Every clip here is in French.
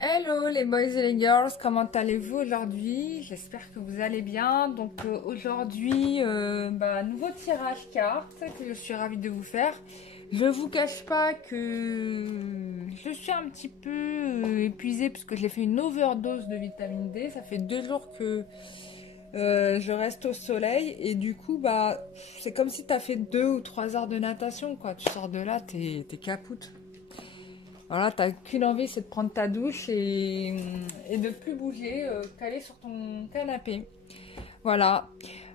Hello les boys et les girls, comment allez-vous aujourd'hui? J'espère que vous allez bien. Donc aujourd'hui, nouveau tirage carte que je suis ravie de vous faire. Je vous cache pas que je suis un petit peu épuisée parce que j'ai fait une overdose de vitamine D. Ça fait 2 jours que je reste au soleil et du coup c'est comme si tu as fait 2 ou 3 heures de natation quoi. Tu sors de là, t'es capoute. Voilà, t'as qu'une envie, c'est de prendre ta douche et de plus bouger, calé sur ton canapé. Voilà.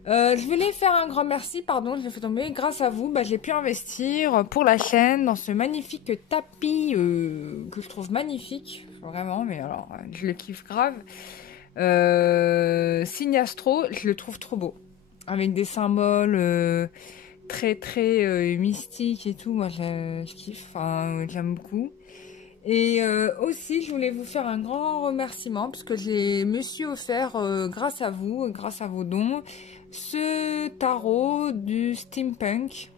Je voulais faire un grand merci, pardon, je l'ai fait tomber. Grâce à vous, j'ai pu investir pour la chaîne dans ce magnifique tapis que je trouve magnifique. Vraiment, mais alors, je le kiffe grave. Signastro, je le trouve trop beau. Avec des symboles très très mystiques et tout. Moi, je kiffe. Enfin, j'aime beaucoup. Et aussi, je voulais vous faire un grand remerciement parce que j'ai me suis offert, grâce à vous, grâce à vos dons, ce tarot du steampunk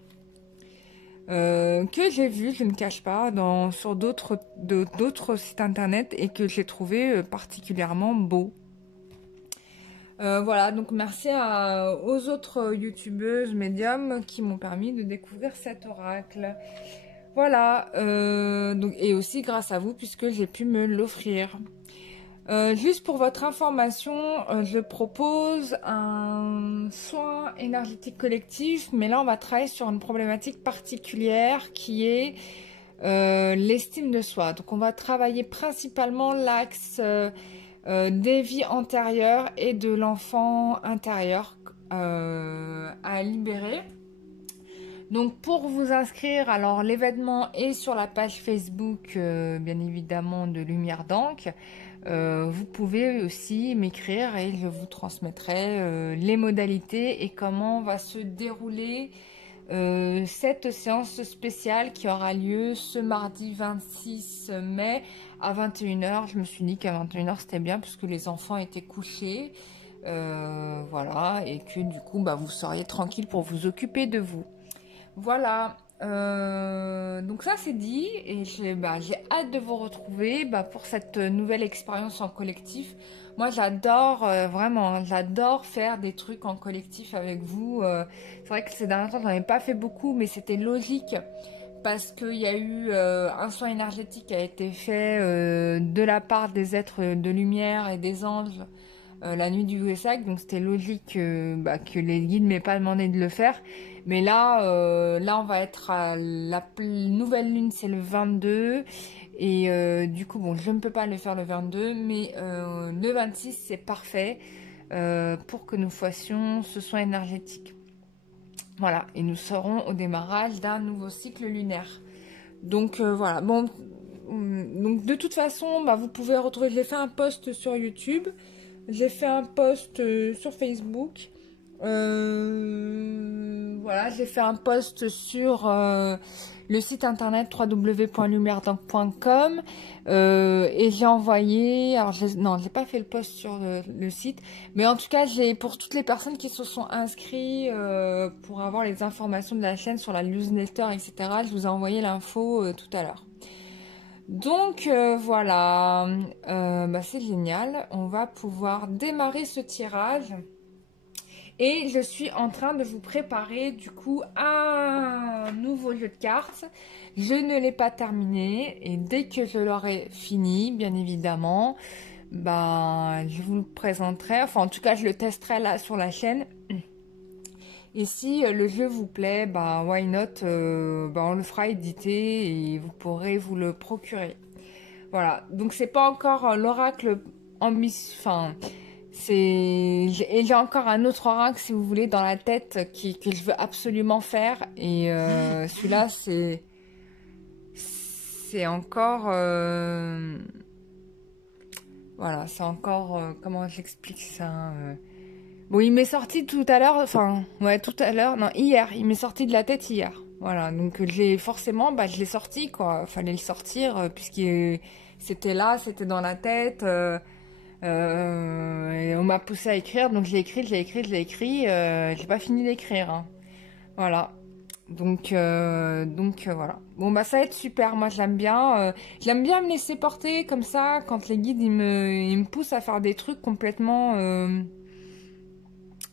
que j'ai vu, je ne cache pas, sur d'autres sites internet et que j'ai trouvé particulièrement beau. Voilà, donc merci aux autres youtubeuses médiums qui m'ont permis de découvrir cet oracle. Voilà, donc, et aussi grâce à vous puisque j'ai pu me l'offrir. Juste pour votre information, je propose un soin énergétique collectif, mais là on va travailler sur une problématique particulière qui est l'estime de soi. Donc on va travailler principalement l'axe des vies antérieures et de l'enfant intérieur à libérer. Donc pour vous inscrire, alors l'événement est sur la page Facebook, bien évidemment, de Lumière d'Ancre. Vous pouvez aussi m'écrire et je vous transmettrai les modalités et comment va se dérouler cette séance spéciale qui aura lieu ce mardi 26 mai à 21h. Je me suis dit qu'à 21h c'était bien puisque les enfants étaient couchés. Voilà, et que du coup vous seriez tranquille pour vous occuper de vous. Voilà, donc ça c'est dit et j'ai hâte de vous retrouver pour cette nouvelle expérience en collectif. Moi j'adore vraiment, hein, j'adore faire des trucs en collectif avec vous. C'est vrai que ces derniers temps j'en ai pas fait beaucoup mais c'était logique parce qu'il y a eu un soin énergétique qui a été fait de la part des êtres de lumière et des anges la nuit du Wessac, donc c'était logique que les guides m'aient pas demandé de le faire. Mais là, on va être à la nouvelle lune, c'est le 22. Et du coup, bon, je ne peux pas le faire le 22, mais le 26, c'est parfait pour que nous fassions ce soin énergétique. Voilà, et nous serons au démarrage d'un nouveau cycle lunaire. Donc voilà, bon, donc de toute façon, vous pouvez retrouver, j'ai fait un post sur YouTube. J'ai fait un post sur Facebook. Voilà, j'ai fait un post sur le site internet www.lumieredank.com et j'ai envoyé. Alors, non, j'ai pas fait le post sur le site, mais en tout cas, j'ai pour toutes les personnes qui se sont inscrites pour avoir les informations de la chaîne sur la newsletter, etc. Je vous ai envoyé l'info tout à l'heure. Donc voilà, c'est génial, on va pouvoir démarrer ce tirage et je suis en train de vous préparer du coup un nouveau jeu de cartes. Je ne l'ai pas terminé et dès que je l'aurai fini, bien évidemment, je vous le présenterai, enfin en tout cas je le testerai là sur la chaîne. Et si le jeu vous plaît, why not, on le fera éditer et vous pourrez vous le procurer. Voilà, donc c'est pas encore l'oracle ambitieux, enfin, et j'ai encore un autre oracle, si vous voulez, dans la tête que je veux absolument faire. Et celui-là, c'est encore, voilà, c'est encore, comment j'explique ça Bon, il m'est sorti tout à l'heure, enfin, ouais, tout à l'heure, non, hier, il m'est sorti de la tête hier. Voilà, donc forcément, je l'ai sorti, quoi. Fallait le sortir, puisque c'était là, c'était dans la tête. Et on m'a poussé à écrire, donc je l'ai écrit. J'ai pas fini d'écrire, hein. Voilà. Donc voilà. Bon bah ça va être super, moi j'aime bien. J'aime bien me laisser porter comme ça quand les guides ils me poussent à faire des trucs complètement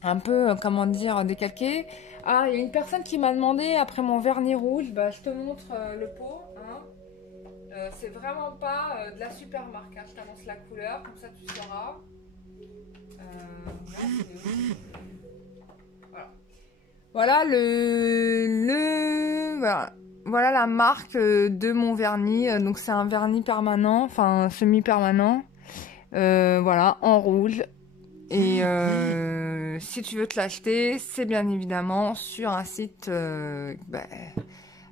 un peu, comment dire, décalqués. Ah, il y a une personne qui m'a demandé après mon vernis rouge, bah je te montre le pot, hein. C'est vraiment pas de la super marque, hein. Je t'annonce la couleur, comme ça tu sauras. Voilà. Voilà voilà la marque de mon vernis. Donc c'est un vernis permanent, enfin semi-permanent. Voilà, en rouge. Et si tu veux te l'acheter, c'est bien évidemment sur un site.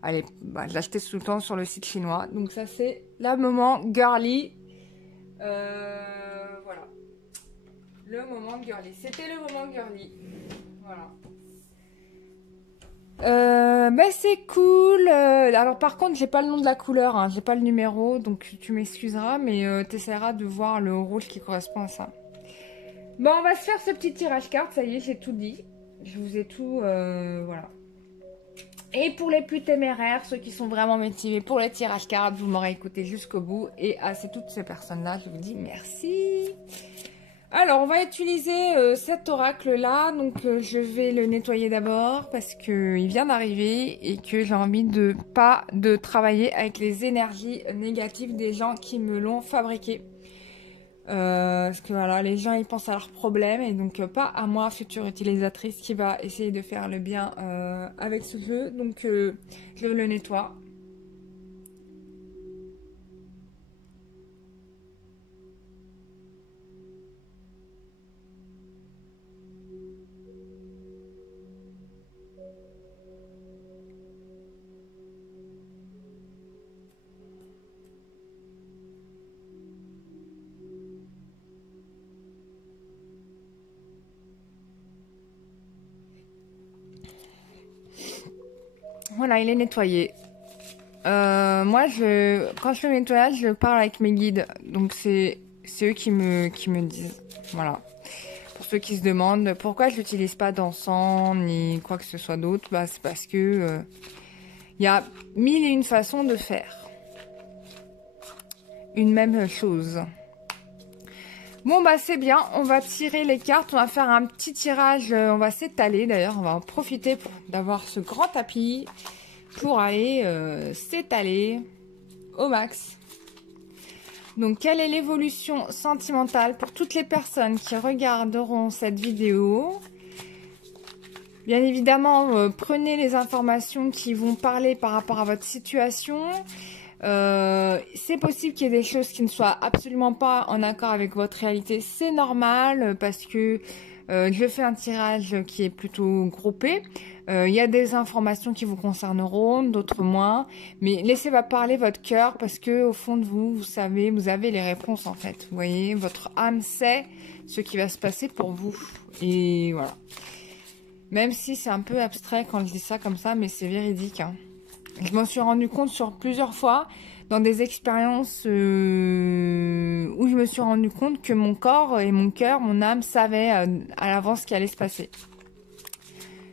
Allez, je l'achetais tout le temps sur le site chinois. Donc ça c'est la moment girly. Voilà. Le moment girly. C'était le moment girly. Voilà. C'est cool. Alors par contre, j'ai pas le nom de la couleur, hein, j'ai pas le numéro, donc tu m'excuseras, mais t'essaieras de voir le rouge qui correspond à ça. Bon, on va se faire ce petit tirage carte. Ça y est, j'ai tout dit. Je vous ai tout, voilà. Et pour les plus téméraires, ceux qui sont vraiment motivés pour les tirages cartes, vous m'aurez écouté jusqu'au bout. Et à toutes ces personnes-là, je vous dis merci. Alors, on va utiliser cet oracle-là. Donc, je vais le nettoyer d'abord parce qu'il vient d'arriver et que j'ai envie de pas de travailler avec les énergies négatives des gens qui me l'ont fabriqué. Parce que voilà, les gens ils pensent à leurs problèmes et donc pas à moi, future utilisatrice, qui va essayer de faire le bien avec ce jeu. Donc, je le nettoie. Voilà, il est nettoyé. Moi, quand je fais le nettoyage, je parle avec mes guides. Donc, c'est eux qui me disent. Voilà. Pour ceux qui se demandent pourquoi je n'utilise pas d'encens ni quoi que ce soit d'autre, bah, c'est parce que y a 1001 façons de faire une même chose. Bon, bah c'est bien. On va tirer les cartes. On va faire un petit tirage. On va s'étaler d'ailleurs. On va en profiter d'avoir ce grand tapis pour aller s'étaler au max. Donc, quelle est l'évolution sentimentale pour toutes les personnes qui regarderont cette vidéo? Bien évidemment, prenez les informations qui vont parler par rapport à votre situation. C'est possible qu'il y ait des choses qui ne soient absolument pas en accord avec votre réalité. C'est normal parce que je fais un tirage qui est plutôt groupé. Il y a des informations qui vous concerneront, d'autres moins. Mais laissez parler votre cœur parce que au fond de vous, vous savez, vous avez les réponses en fait. Vous voyez, votre âme sait ce qui va se passer pour vous. Et voilà. Même si c'est un peu abstrait quand je dis ça comme ça, mais c'est véridique. Hein. Je m'en suis rendu compte sur plusieurs fois dans des expériences où je me suis rendu compte que mon corps et mon cœur, mon âme savaient à l'avance ce qui allait se passer.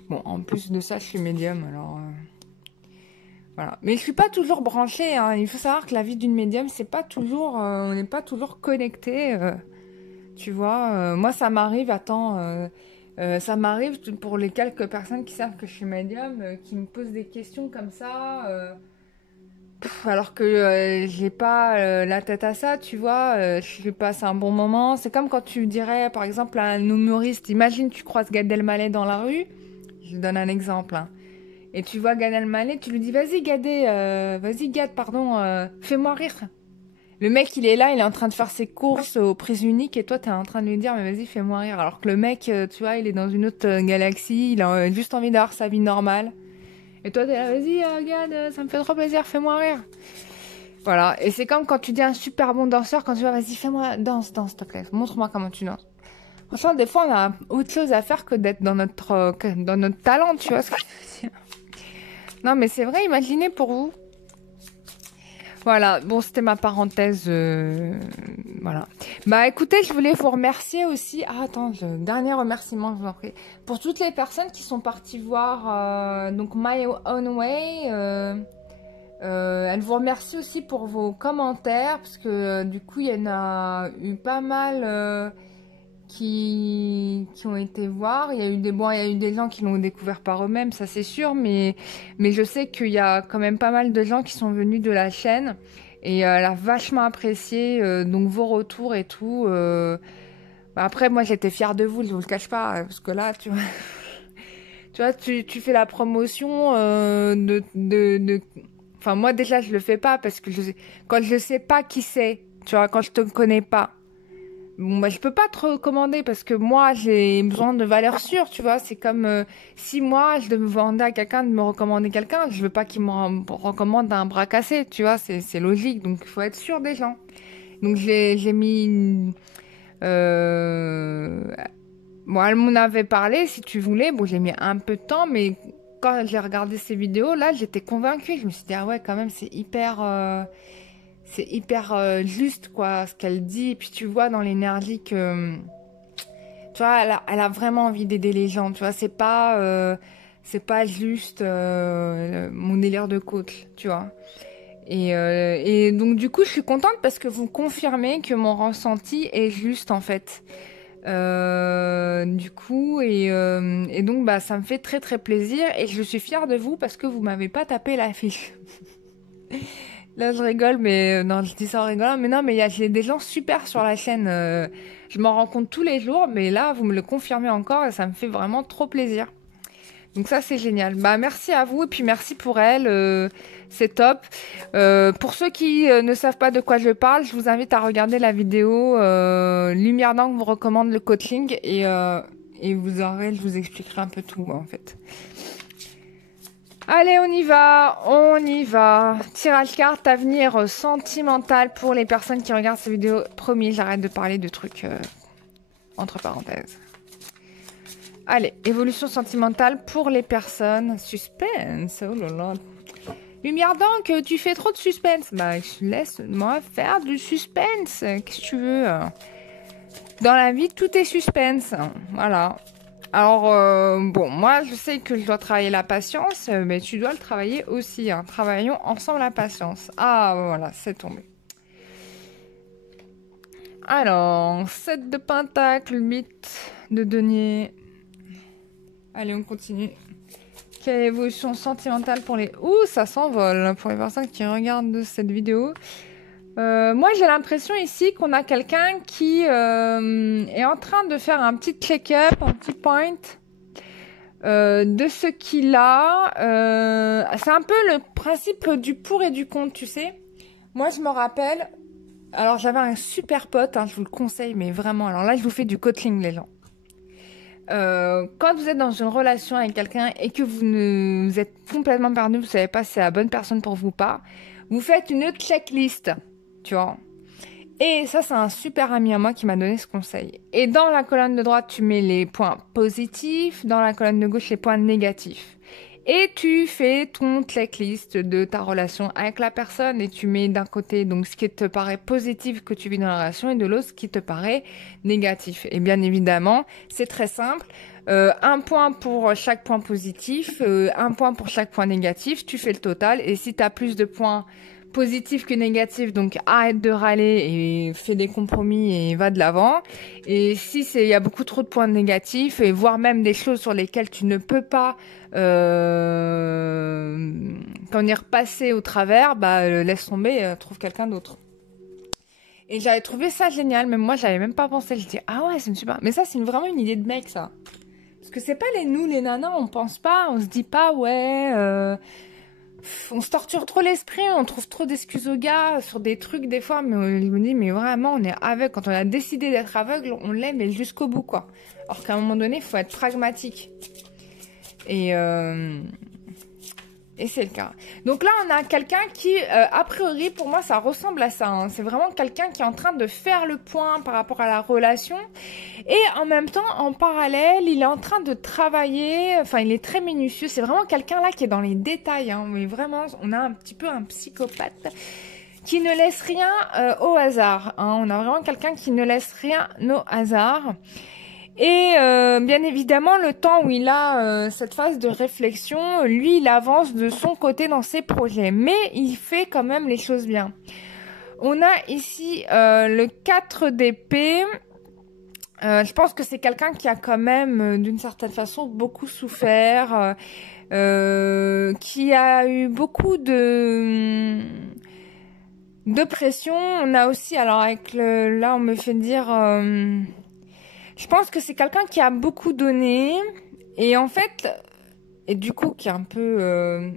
Bon, en plus de ça, je suis médium, alors voilà. Mais je suis pas toujours branchée. Hein. Il faut savoir que la vie d'une médium, c'est pas toujours, on n'est pas toujours connecté. Tu vois, moi ça m'arrive. Attends. Ça m'arrive pour les quelques personnes qui savent que je suis médium, qui me posent des questions comme ça, alors que j'ai pas la tête à ça, tu vois, je passe un bon moment. C'est comme quand tu dirais, par exemple, à un humoriste, imagine tu croises Gad Elmaleh dans la rue, je donne un exemple, hein, et tu vois Gad Elmaleh, tu lui dis, vas-y Gad, pardon, fais-moi rire. Le mec, il est là, il est en train de faire ses courses aux prises uniques et toi, t'es en train de lui dire, mais vas-y, fais-moi rire. Alors que le mec, tu vois, il est dans une autre galaxie, il a juste envie d'avoir sa vie normale. Et toi, t'es là, vas-y, Gad, ça me fait trop plaisir, fais-moi rire. Voilà, et c'est comme quand tu dis un super bon danseur, quand tu vas, vas-y, fais-moi, danse, s'il te plaît, montre-moi comment tu danses. Franchement, des fois, on a autre chose à faire que d'être dans notre talent, tu vois ce que je veux dire. Non, mais c'est vrai, imaginez pour vous. Voilà, bon, c'était ma parenthèse. Voilà. Bah écoutez, je voulais vous remercier aussi. Ah, attends, dernier remerciement, je vous en prie. Pour toutes les personnes qui sont parties voir donc My Own Way. Elle vous remercie aussi pour vos commentaires, parce que du coup, il y en a eu pas mal qui ont été voir. Il y a eu des gens qui l'ont découvert par eux-mêmes, ça c'est sûr, mais je sais qu'il y a quand même pas mal de gens qui sont venus de la chaîne et elle a vachement apprécié donc vos retours et tout. Après, moi j'étais fière de vous, je vous le cache pas, parce que là, tu vois, tu fais la promotion Enfin, moi déjà je le fais pas parce que quand je sais pas qui c'est, tu vois, quand je te connais pas. Bon, bah, je peux pas te recommander parce que moi, j'ai besoin de valeurs sûres, tu vois. C'est comme si moi, je demandais à quelqu'un de me recommander quelqu'un, je veux pas qu'il me recommande un bras cassé, tu vois. C'est logique, donc il faut être sûr des gens. Donc j'ai mis... Bon, elle m'en avait parlé, si tu voulais. Bon, j'ai mis un peu de temps, mais quand j'ai regardé ces vidéos, là, j'étais convaincue. Je me suis dit, ah ouais, quand même, c'est hyper juste quoi ce qu'elle dit, et puis tu vois dans l'énergie que tu vois elle a vraiment envie d'aider les gens, tu vois, c'est pas juste mon délire de coach, tu vois, et donc du coup je suis contente parce que vous confirmez que mon ressenti est juste en fait, du coup et donc bah ça me fait très très plaisir et je suis fière de vous parce que vous m'avez pas tapé l'affiche. Là, je rigole, mais non, je dis ça en rigolant. Mais non, mais j'ai des gens super sur la chaîne. Je m'en rends compte tous les jours, mais là, vous me le confirmez encore et ça me fait vraiment trop plaisir. Donc ça, c'est génial. Bah, merci à vous et puis merci pour elle. C'est top. Pour ceux qui ne savent pas de quoi je parle, je vous invite à regarder la vidéo Lumière d'Angle vous recommande le coaching et vous aurez, je vous expliquerai un peu tout en fait. Allez, on y va, on y va. Tirage carte, avenir sentimental pour les personnes qui regardent cette vidéo. Promis, j'arrête de parler de trucs entre parenthèses. Allez, évolution sentimentale pour les personnes. Suspense, oh là là. Lumière d'encre, tu fais trop de suspense. Bah, laisse-moi faire du suspense. Qu'est-ce que tu veux? Dans la vie, tout est suspense. Voilà. Alors, bon, moi, je sais que je dois travailler la patience, mais tu dois le travailler aussi. Hein. Travaillons ensemble la patience. Ah, voilà, c'est tombé. Alors, 7 de pentacle, 8 de denier. Allez, on continue. Quelle évolution sentimentale pour les... Ouh, ça s'envole pour les personnes qui regardent cette vidéo. Moi, j'ai l'impression ici qu'on a quelqu'un qui est en train de faire un petit check-up, un petit point de ce qu'il a. C'est un peu le principe du pour et du contre, tu sais. Moi, je me rappelle... Alors, j'avais un super pote, hein, je vous le conseille, mais vraiment. Alors là, je vous fais du coaching, les gens. Quand vous êtes dans une relation avec quelqu'un et que vous êtes complètement perdu, vous savez pas si c'est la bonne personne pour vous ou pas, vous faites une checklist, tu vois. Et ça, c'est un super ami à moi qui m'a donné ce conseil. Et dans la colonne de droite, tu mets les points positifs, dans la colonne de gauche, les points négatifs. Et tu fais ton checklist de ta relation avec la personne et tu mets d'un côté donc ce qui te paraît positif que tu vis dans la relation et de l'autre ce qui te paraît négatif. Et bien évidemment, c'est très simple. Un point pour chaque point positif, un point pour chaque point négatif, tu fais le total. Et si tu as plus de points positifs que négatifs, donc arrête de râler et fais des compromis et va de l'avant. Et si il y a beaucoup trop de points négatifs et voire même des choses sur lesquelles tu ne peux pas quand on est repassé au travers, bah laisse tomber, trouve quelqu'un d'autre. Et j'avais trouvé ça génial, même moi j'avais même pas pensé, je dis ah ouais c'est une super, mais ça c'est vraiment une idée de mec ça, parce que c'est pas nous les nanas, on pense pas, on se dit pas ouais, on se torture trop l'esprit, on trouve trop d'excuses aux gars sur des trucs des fois, mais je me dis mais vraiment on est aveugle, quand on a décidé d'être aveugle, on l'est mais jusqu'au bout quoi. Alors qu'à un moment donné il faut être pragmatique. Et c'est le cas. Donc là, on a quelqu'un qui, a priori, pour moi, ça ressemble à ça. Hein. C'est vraiment quelqu'un qui est en train de faire le point par rapport à la relation. Et en même temps, en parallèle, il est en train de travailler. Enfin, il est très minutieux. C'est vraiment quelqu'un là qui est dans les détails. Hein. Mais vraiment, on a un petit peu un psychopathe qui ne laisse rien au hasard. Hein. On a vraiment quelqu'un qui ne laisse rien au hasard. Et bien évidemment, le temps où il a cette phase de réflexion, lui, il avance de son côté dans ses projets. Mais il fait quand même les choses bien. On a ici le 4 d'épée. Je pense que c'est quelqu'un qui a quand même, d'une certaine façon, beaucoup souffert, qui a eu beaucoup de pression. On a aussi, alors avec là, on me fait dire, je pense que c'est quelqu'un qui a beaucoup donné, et en fait, et du coup, qui est un peu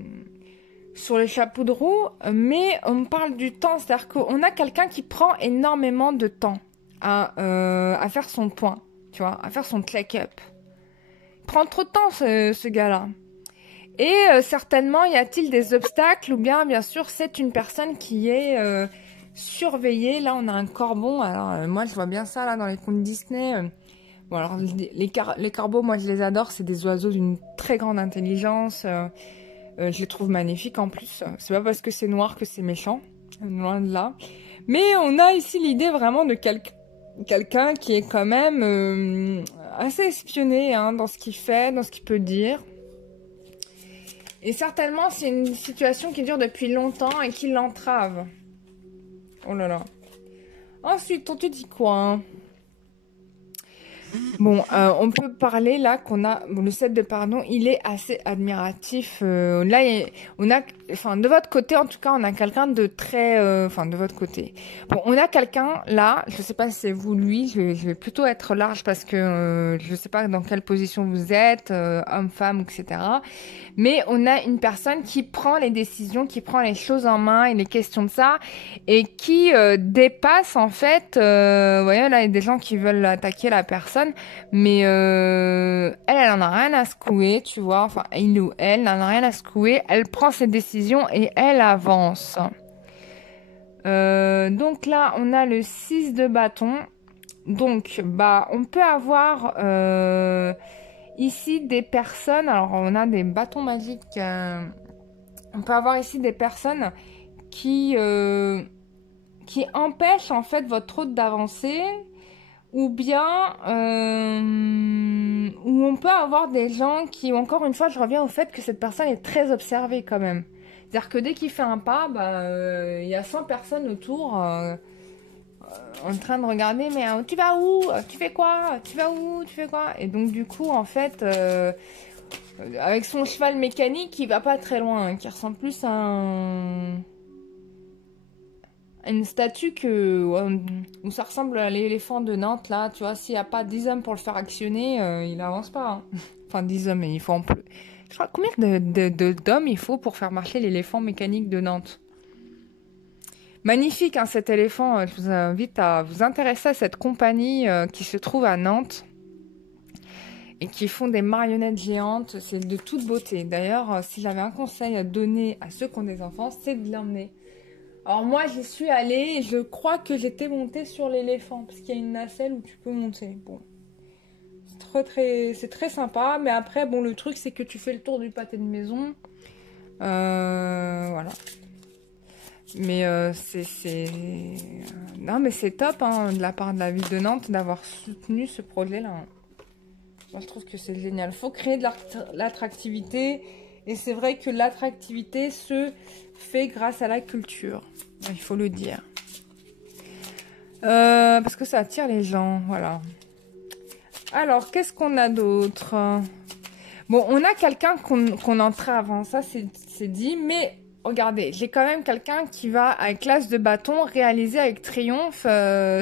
sur les chapeaux de roue, mais on me parle du temps, c'est-à-dire qu'on a quelqu'un qui prend énormément de temps à faire son point, tu vois, à faire son check-up. Il prend trop de temps, ce gars-là. Et certainement, y a-t-il des obstacles, ou bien sûr, c'est une personne qui est surveillée. Là, on a un corbeau. Alors, moi, je vois bien ça, là, dans les contes Disney. Bon, alors, les corbeaux, moi, je les adore. C'est des oiseaux d'une très grande intelligence. Je les trouve magnifiques, en plus. C'est pas parce que c'est noir que c'est méchant. Loin de là. Mais on a ici l'idée vraiment de quelqu'un qui est quand même assez espionné, hein, dans ce qu'il fait, dans ce qu'il peut dire. Et certainement, c'est une situation qui dure depuis longtemps et qui l'entrave. Oh là là. Ensuite, on te dit quoi, hein? Bon, on peut parler là qu'on a bon, le 7 de pardon, il est assez admiratif. Là, on a, enfin, de votre côté, en tout cas, on a quelqu'un de très, enfin, de votre côté. Bon, on a quelqu'un là. Je sais pas si c'est vous, lui. Je vais plutôt être large parce que je sais pas dans quelle position vous êtes, homme, femme, etc. Mais on a une personne qui prend les décisions, qui prend les choses en main et les questions de ça, et qui dépasse en fait. Vous voyez là, il y a des gens qui veulent attaquer la personne, mais elle en a rien à secouer, tu vois. Enfin, il ou elle n'en a rien à secouer. Elle prend ses décisions et elle avance. Donc là, on a le 6 de bâton. Donc, bah, on peut avoir ici des personnes. Alors, on a des bâtons magiques. On peut avoir ici des personnes qui empêchent en fait votre hôte d'avancer. Ou bien, où on peut avoir des gens qui, encore une fois, je reviens au fait que cette personne est très observée quand même. C'est-à-dire que dès qu'il fait un pas, bah, y a 100 personnes autour en train de regarder, mais tu vas où? Tu fais quoi? Tu vas où? Tu fais quoi? Et donc du coup, en fait, avec son cheval mécanique, il va pas très loin, hein, qui ressemble plus à une statue où ça ressemble à l'éléphant de Nantes, là, tu vois, s'il n'y a pas 10 hommes pour le faire actionner, il n'avance pas. Hein. Enfin, 10 hommes, mais il faut en plus. Je crois combien d'hommes il faut pour faire marcher l'éléphant mécanique de Nantes. Magnifique, hein, cet éléphant. Je vous invite à vous intéresser à cette compagnie qui se trouve à Nantes et qui font des marionnettes géantes. C'est de toute beauté. D'ailleurs, si j'avais un conseil à donner à ceux qui ont des enfants, c'est de l'emmener. Alors moi, j'y suis allée et je crois que j'étais montée sur l'éléphant parce qu'il y a une nacelle où tu peux monter. Bon, c'est très sympa. Mais après, bon, le truc, c'est que tu fais le tour du pâté de maison. Voilà. Mais non, mais c'est top, hein, de la part de la ville de Nantes d'avoir soutenu ce projet-là. Moi, je trouve que c'est génial. Il faut créer de l'attractivité. Et c'est vrai que l'attractivité se fait grâce à la culture. Il faut le dire. Parce que ça attire les gens, voilà. Alors, qu'est-ce qu'on a d'autre? Bon, on a quelqu'un qu'on entrave, hein, ça c'est dit. Mais, regardez, j'ai quand même quelqu'un qui va, avec l'as de bâton, réaliser avec triomphe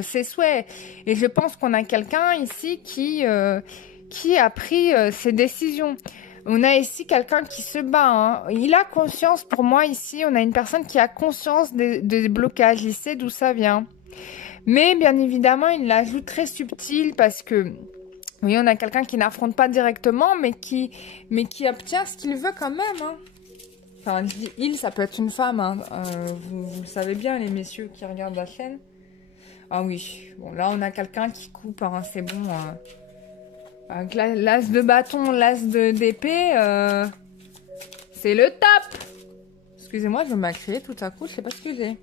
ses souhaits. Et je pense qu'on a quelqu'un ici qui a pris ses décisions. On a ici quelqu'un qui se bat. Hein. Il a conscience, pour moi, ici, on a une personne qui a conscience des blocages. Il sait d'où ça vient. Mais, bien évidemment, il l'ajoute très subtil parce que, oui, on a quelqu'un qui n'affronte pas directement, mais qui obtient ce qu'il veut quand même. Hein. Enfin, je dis il, ça peut être une femme. Hein. Vous le savez bien, les messieurs qui regardent la chaîne. Ah oui. Bon, là, on a quelqu'un qui coupe. Hein, c'est bon. Avec l'as de bâton, l'as d'épée, c'est le top. Excusez-moi, je m'ai crié tout à coup, je sais pas ce que j'ai.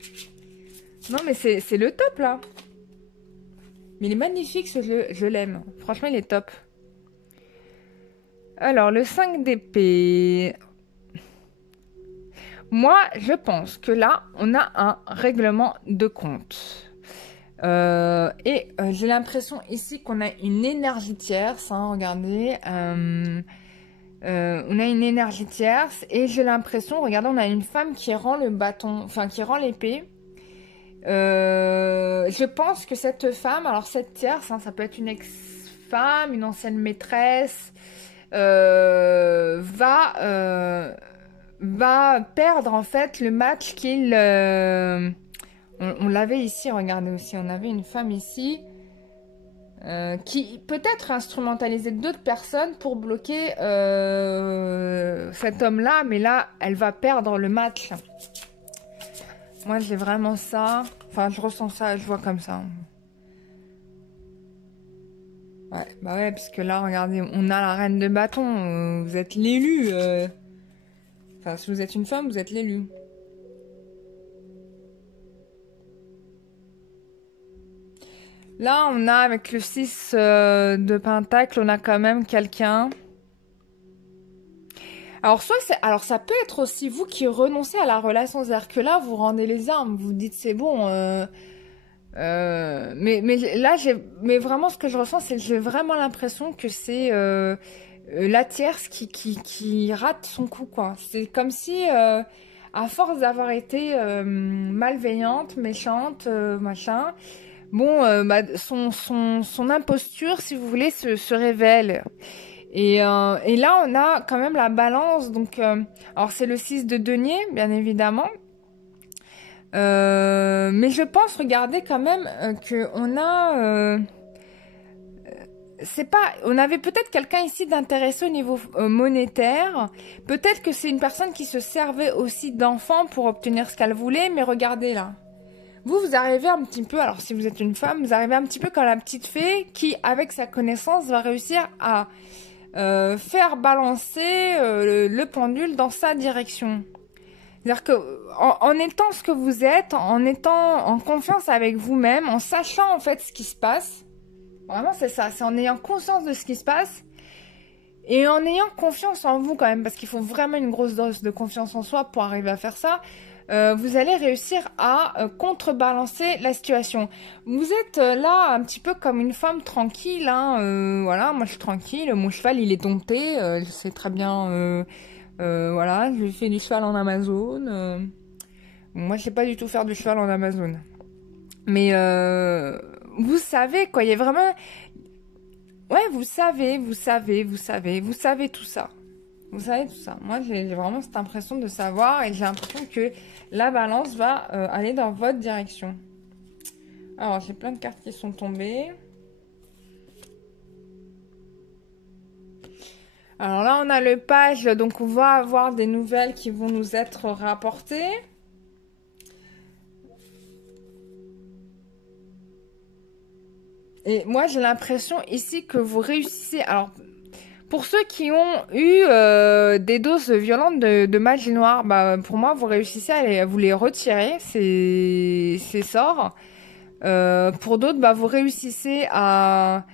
Non, mais c'est le top, là. Mais il est magnifique, je l'aime. Franchement, il est top. Alors, le 5 d'épée. Moi, je pense que là, on a un règlement de compte. J'ai l'impression ici qu'on a une énergie tierce. Hein, regardez. On a une énergie tierce. Et j'ai l'impression, regardez, on a une femme qui rend le bâton, enfin qui rend l'épée. Je pense que cette femme, alors cette tierce, hein, ça peut être une ex-femme, une ancienne maîtresse, va perdre en fait le match qu'il... on l'avait ici, regardez aussi, on avait une femme ici qui peut-être instrumentalisait d'autres personnes pour bloquer cet homme-là, mais là, elle va perdre le match. Moi, j'ai vraiment ça. Enfin, je ressens ça, je vois comme ça. Ouais, bah ouais, parce que là, regardez, on a la reine de bâton. Vous êtes l'élu. Enfin, si vous êtes une femme, vous êtes l'élu. Là, on a, avec le 6 de pentacle, on a quand même quelqu'un. Alors, alors, ça peut être aussi vous qui renoncez à la relation. C'est-à-dire que là, vous rendez les armes. Vous dites, c'est bon. Mais là, mais vraiment, ce que je ressens, c'est que j'ai vraiment l'impression que c'est la tierce qui rate son coup, quoi. C'est comme si, à force d'avoir été malveillante, méchante, machin, bon, bah, son imposture, si vous voulez, se révèle. Et là, on a quand même la balance. Donc, alors, c'est le 6 de denier, bien évidemment. Mais je pense, regardez quand même que on a, c'est pas, on avait peut-être quelqu'un ici d'intéressé au niveau monétaire. Peut-être que c'est une personne qui se servait aussi d'enfant pour obtenir ce qu'elle voulait. Mais regardez là, vous arrivez un petit peu. Alors si vous êtes une femme, vous arrivez un petit peu comme la petite fée qui, avec sa connaissance, va réussir à faire balancer le pendule dans sa direction. C'est-à-dire que en étant ce que vous êtes, en étant en confiance avec vous-même, en sachant en fait ce qui se passe, vraiment c'est ça, c'est en ayant conscience de ce qui se passe et en ayant confiance en vous quand même, parce qu'il faut vraiment une grosse dose de confiance en soi pour arriver à faire ça, vous allez réussir à contrebalancer la situation. Vous êtes là un petit peu comme une femme tranquille, hein, voilà, moi je suis tranquille, mon cheval il est dompté, je sais très bien... voilà, je fais du cheval en Amazon. Moi, je sais pas du tout faire du cheval en Amazon. Mais vous savez, quoi, il y a vraiment... Ouais, vous savez tout ça. Vous savez tout ça. Moi, j'ai vraiment cette impression de savoir et j'ai l'impression que la balance va aller dans votre direction. Alors, j'ai plein de cartes qui sont tombées. Alors là, on a le page, donc on va avoir des nouvelles qui vont nous être rapportées. Et moi, j'ai l'impression ici que vous réussissez. Alors, pour ceux qui ont eu des doses violentes de magie noire, bah, pour moi, vous réussissez à vous les retirer, ces sorts. Pour d'autres, bah, vous réussissez à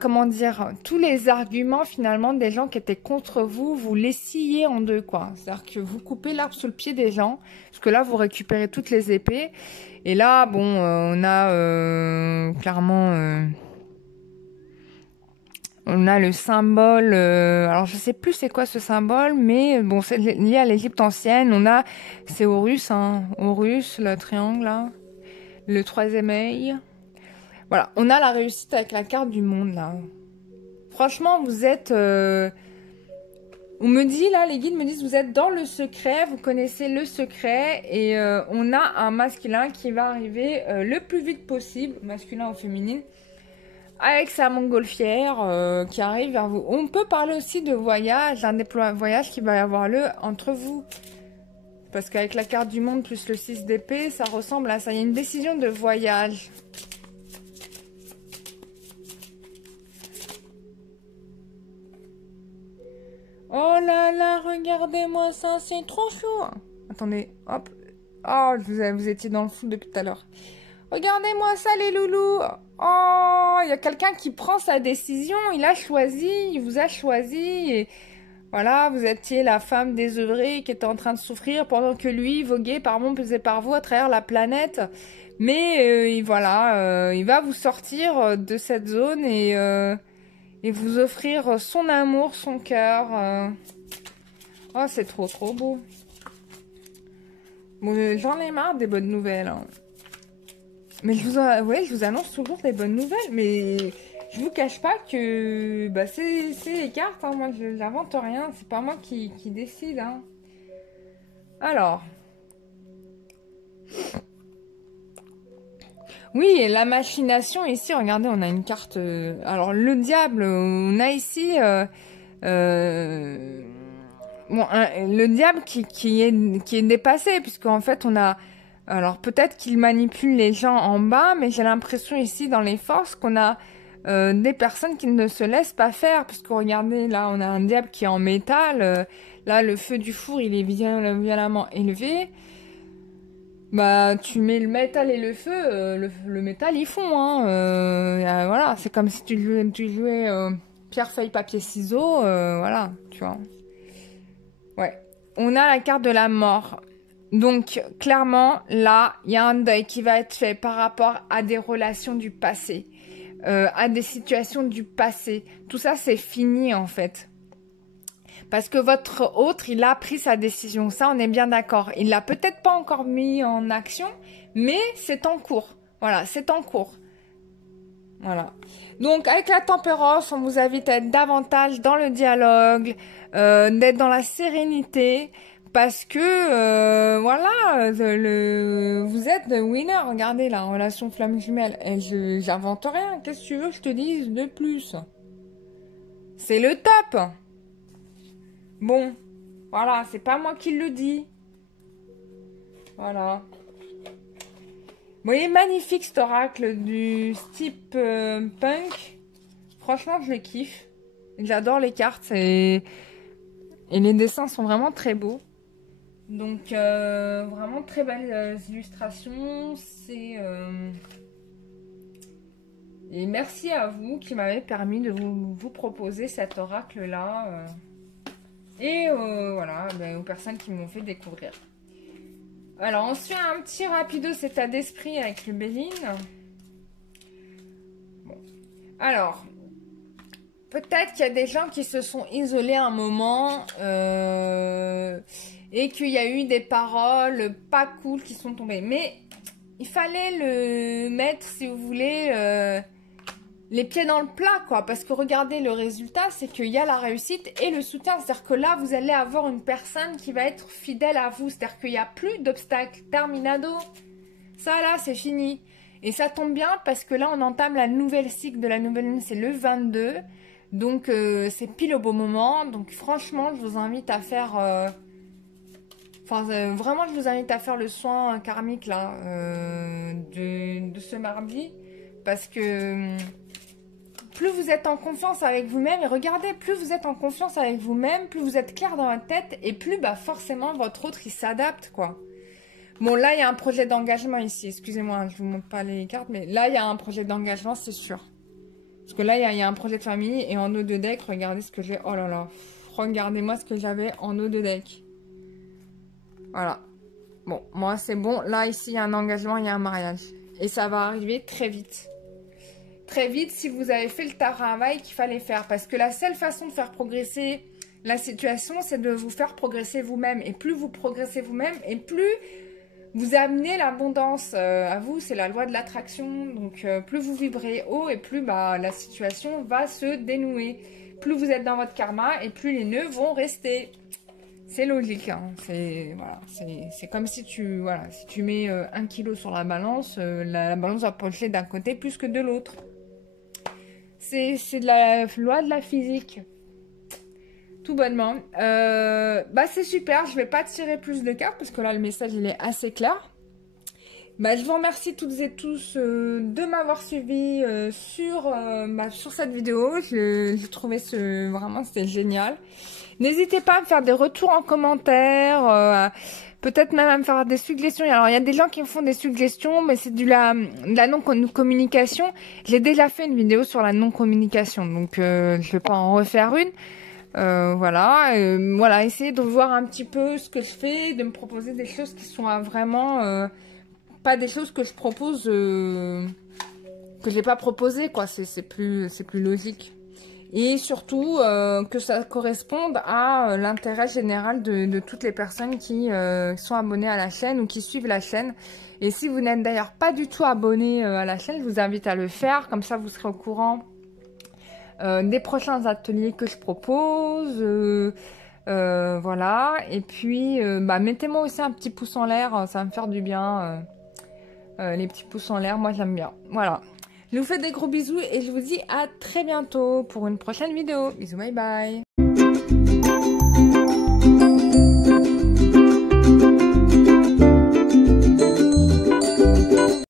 comment dire, tous les arguments finalement des gens qui étaient contre vous, vous les sciez en deux, quoi. C'est-à-dire que vous coupez l'arbre sous le pied des gens, parce que là, vous récupérez toutes les épées. Et là, bon, on a clairement... on a le symbole, alors je sais plus c'est quoi ce symbole, mais bon, c'est lié à l'Égypte ancienne. On a, c'est Horus, hein, Horus, le triangle, là, le troisième œil. Voilà, on a la réussite avec la carte du monde, là. Franchement, vous êtes... on me dit, là, les guides me disent, vous êtes dans le secret, vous connaissez le secret, et on a un masculin qui va arriver le plus vite possible, masculin ou féminine, avec sa montgolfière qui arrive vers vous. On peut parler aussi de voyage, d'un voyage qui va y avoir lieu entre vous. Parce qu'avec la carte du monde plus le 6 d'épée, ça ressemble à ça. Il y a une décision de voyage. Oh là là, regardez-moi ça, c'est trop chaud. Attendez, hop, Oh, vous étiez dans le flou depuis tout à l'heure. Regardez-moi ça, les loulous. Oh, il y a quelqu'un qui prend sa décision. Il a choisi, il vous a choisi. Et voilà, vous étiez la femme désœuvrée qui était en train de souffrir pendant que lui voguait par mon pesé par vous à travers la planète. Mais voilà, il va vous sortir de cette zone et vous offrir son amour, son cœur. Oh, c'est trop, trop beau. Bon, j'en ai marre des bonnes nouvelles. Hein. Mais ouais, je vous annonce toujours des bonnes nouvelles. Mais je vous cache pas que bah, c'est les cartes. Hein. Moi, je n'invente rien. C'est pas moi qui décide. Hein. Alors. Oui, et la machination ici, regardez, on a une carte... alors, le diable, on a ici... bon, le diable qui est dépassé, puisqu'en fait, on a... Alors, peut-être qu'il manipule les gens en bas, mais j'ai l'impression ici, dans les forces, qu'on a des personnes qui ne se laissent pas faire, puisque regardez, là, on a un diable qui est en métal. Là, le feu du four, il est violemment élevé. Bah, tu mets le métal et le feu, le métal, ils fond, hein. Voilà, c'est comme si tu jouais pierre, feuille, papier, ciseaux, voilà, tu vois. Ouais. On a la carte de la mort. Donc, clairement, là, il y a un deuil qui va être fait par rapport à des relations du passé, à des situations du passé. Tout ça, c'est fini, en fait. Parce que votre autre, il a pris sa décision. Ça, on est bien d'accord. Il l'a peut-être pas encore mis en action, mais c'est en cours. Voilà, c'est en cours. Voilà. Donc, avec la tempérance, on vous invite à être davantage dans le dialogue, d'être dans la sérénité, parce que, voilà, vous êtes le winner. Regardez, la relation flamme jumelle. Et j'invente rien. Qu'est-ce que tu veux que je te dise de plus? C'est le top. Bon, voilà, c'est pas moi qui le dis. Voilà. Bon, il est magnifique cet oracle du type punk. Franchement, je le kiffe. J'adore les cartes et les dessins sont vraiment très beaux. Donc, vraiment très belles illustrations. Et merci à vous qui m'avez permis de vous proposer cet oracle-là. Et voilà, ben, aux personnes qui m'ont fait découvrir. Alors, on se fait un petit rapido cet état d'esprit avec le Béline. Bon. Alors, peut-être qu'il y a des gens qui se sont isolés un moment et qu'il y a eu des paroles pas cool qui sont tombées. Mais il fallait le mettre, si vous voulez... les pieds dans le plat, quoi, parce que regardez, le résultat, c'est qu'il y a la réussite et le soutien, c'est-à-dire que là, vous allez avoir une personne qui va être fidèle à vous, c'est-à-dire qu'il n'y a plus d'obstacles, terminado, ça là, c'est fini, et ça tombe bien, parce que là, on entame la nouvelle cycle de la nouvelle lune, c'est le 22, donc c'est pile au beau moment, donc franchement, je vous invite à faire, vraiment, je vous invite à faire le soin karmique, là, de ce mardi, parce que... plus vous êtes en confiance avec vous-même, et regardez, plus vous êtes en confiance avec vous-même, plus vous êtes clair dans votre tête, et plus bah forcément votre autre il s'adapte, quoi. Bon, là il y a un projet d'engagement ici, excusez-moi, je vous montre pas les cartes, mais là il y a un projet d'engagement, c'est sûr. Parce que là il y a un projet de famille, et en eau de deck, regardez ce que j'ai, oh là là, regardez-moi ce que j'avais en eau de deck. Voilà. Bon, moi c'est bon, là ici il y a un engagement, il y a un mariage. Et ça va arriver très vite. Très vite si vous avez fait le travail qu'il fallait faire. Parce que la seule façon de faire progresser la situation, c'est de vous faire progresser vous-même. Et plus vous progressez vous-même, et plus vous amenez l'abondance à vous. C'est la loi de l'attraction. Donc plus vous vibrez haut, et plus bah, la situation va se dénouer. Plus vous êtes dans votre karma, et plus les nœuds vont rester. C'est logique. Hein. Voilà, c'est comme si si tu mets 1 kilo sur la balance, la balance va pencher d'un côté plus que de l'autre. C'est de la loi de la physique. Tout bonnement. Bah c'est super. Je vais pas tirer plus de cartes parce que là le message il est assez clair. Bah, je vous remercie toutes et tous de m'avoir suivi sur cette vidéo. J'ai trouvé vraiment c'était génial. N'hésitez pas à me faire des retours en commentaire, peut-être même à me faire des suggestions. Alors il y a des gens qui me font des suggestions, mais c'est de la non-communication. J'ai déjà fait une vidéo sur la non-communication, donc je vais pas en refaire une. Voilà, essayez de voir un petit peu ce que je fais, de me proposer des choses qui sont vraiment pas des choses que je propose que j'ai pas proposé, quoi. C'est plus logique. Et surtout que ça corresponde à l'intérêt général de toutes les personnes qui sont abonnées à la chaîne ou qui suivent la chaîne. Et si vous n'êtes d'ailleurs pas du tout abonné à la chaîne, je vous invite à le faire, comme ça vous serez au courant des prochains ateliers que je propose. Voilà, et puis mettez-moi aussi un petit pouce en l'air, ça va me faire du bien. Les petits pouces en l'air, moi j'aime bien. Voilà. Je vous fais des gros bisous et je vous dis à très bientôt pour une prochaine vidéo. Bisous, bye bye.